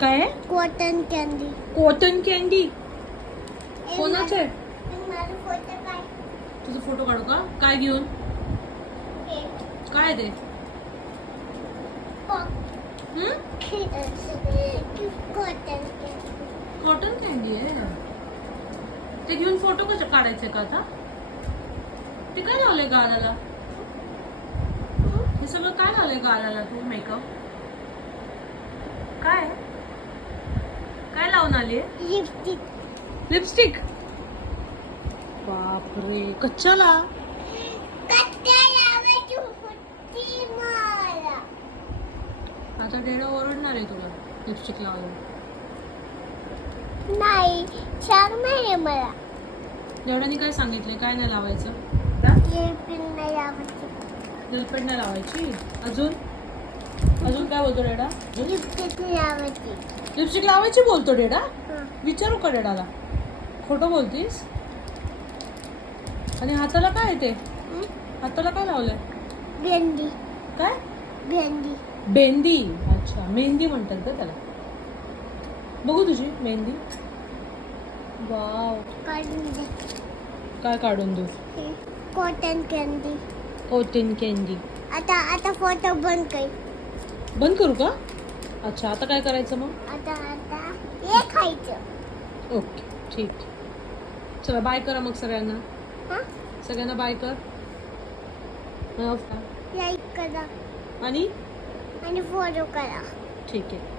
काय आहे? Cotton candy. Cotton candy. कोणाचे? माझा फोटो काय? तुझा फोटो काढू का? काय घेऊन? हे काय ते? Cotton candy. कॉटन कॅन्डी आहे. ते घेऊन फोटो कसे काढायचे का आता? ते काय लावलंय गालाला? हे सगळं काय लावलंय गालाला तू मेकअप? काय? काय लावून आली? लिपस्टिक. लिपस्टिक. बापरे, कच्च्याला? कच्च्या लावायची होती मला. आता डेडा ओरडणार आहे तुला लिपस्टिक लावून. नाही, सांगणार आहे मला. डेडाने काय सांगितले? काय नाही लावायचं? लिपस्टिक नाही लावायची. नेलपेंट नाही लावायची. अजून अजून काय बोलतो डेडा? लिपस्टिक नाही लावायची. लिपस्टिक लावायची बोलतो डेडा? हं. विचारू का डेडाला? खोटं बोलतीस? आणि हाताला काय आहे ते? हं? हाताला काय लावलंय? भेंडी. काय? भेंडी. बेंदी. अच्छा, मेहंदी म्हणतात का त्याला? बघू तुझी मेहंदी. वाव. काढून दे. काय काढून देऊ? Cotton candy. Cotton candy. आता फोटो बंद कर. बंद करू का? अच्छा, आता काय करायचं मग? आता हे खायचं. ओके, ठीक. चला बाय करा मग सगळ्यांना. हा? सगळ्यांना बाय कर. लाईक करा आणि आणि फॉलो करा. ठीक आहे.